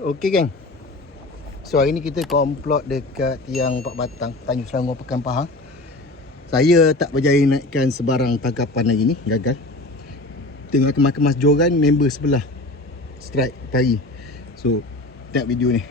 Okey geng. So hari ni kita komplot dekat tiang 4 batang Tanjung Selangor Pekan Pahang. Saya tak berjaya naikkan sebarang tangkapan hari ni, gagal. Tengah kemas-kemas joran member sebelah strike pagi. So tengok video ni.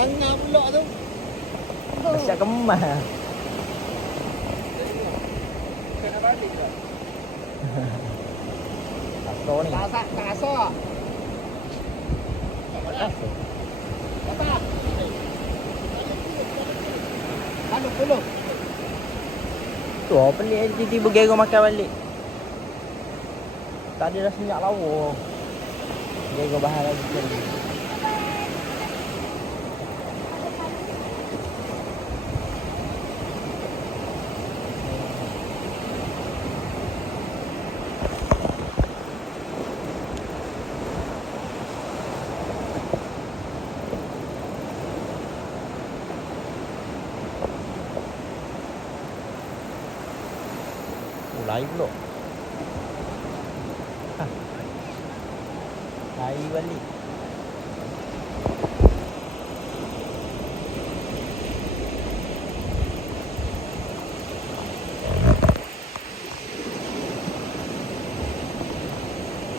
Nganga pulak tu. Masih kemas. Kena balik tak? Tato ni. Tak asal. Tak asal. Apa? Puluh. Tu apa ni tiba-tiba gero makan balik. Tak ada dah senyap lawa. Gero bahan lagi sekali. Lain pula. Lain balik.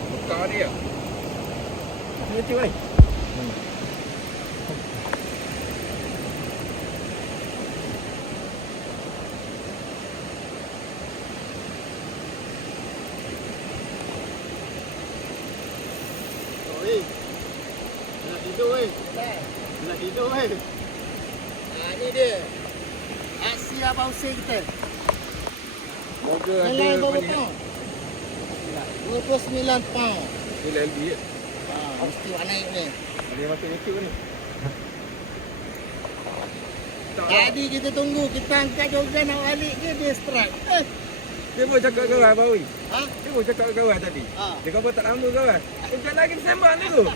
Buka dia. Ni tu ni. Nak tidur weh. Ni dia. Aksi abang Hussein kita. Moga ada berapa pound? 29 pound. Ni LB ya. Mesti nak naik ni. Dia masuk YouTube ni. Tadi kita tunggu, kita angkat jogan nak balik ke dia strike. Dia pun cakap kawan Bawi. Ha? Dia pun cakap kawan tadi. Dia kata tak lama kawan. Sekejap lagi bersembang dulu.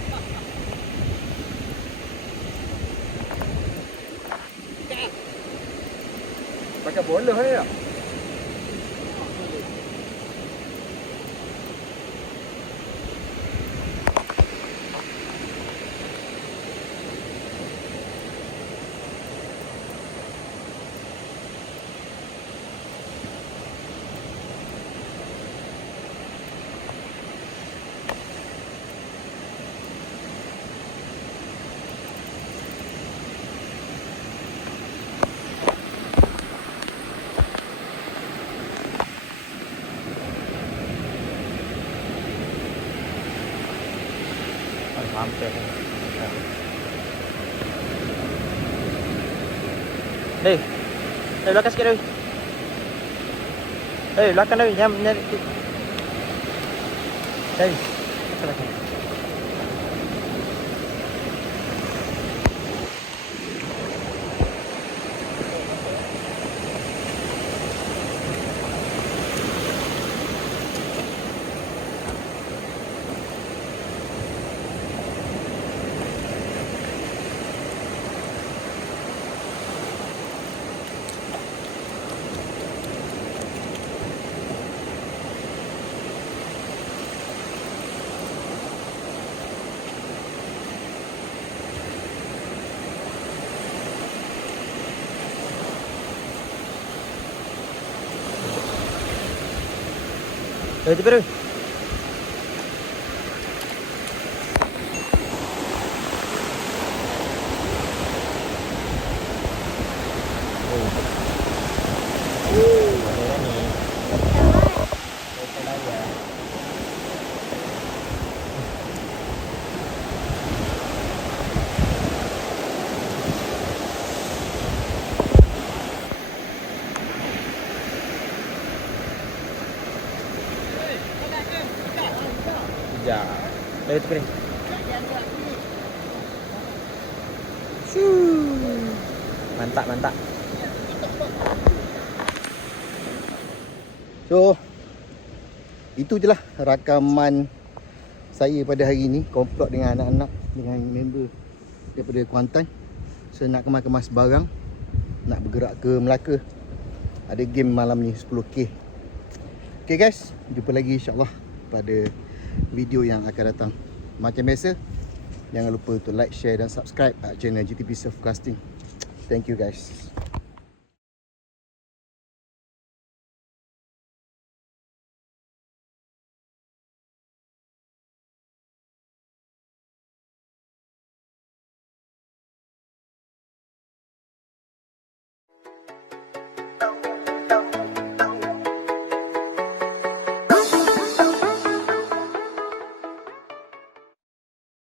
Pakai bola ya. Hampir. Hei. Belakang sikit Dewi. Belakang Dewi. Jangan nyari. Dewi. Belakang. Dari tepi tu. Sekejap. Dari tepi ni. Mantap, mantap. So itu je lah rakaman saya pada hari ni, komplot dengan anak-anak, dengan member daripada Kuantan. So nak kemas-kemas barang, nak bergerak ke Melaka. Ada game malam ni 10K. Okay guys, jumpa lagi insyaAllah pada video yang akan datang. Macam biasa, jangan lupa untuk like, share dan subscribe channel GTP Surf Casting. Thank you guys.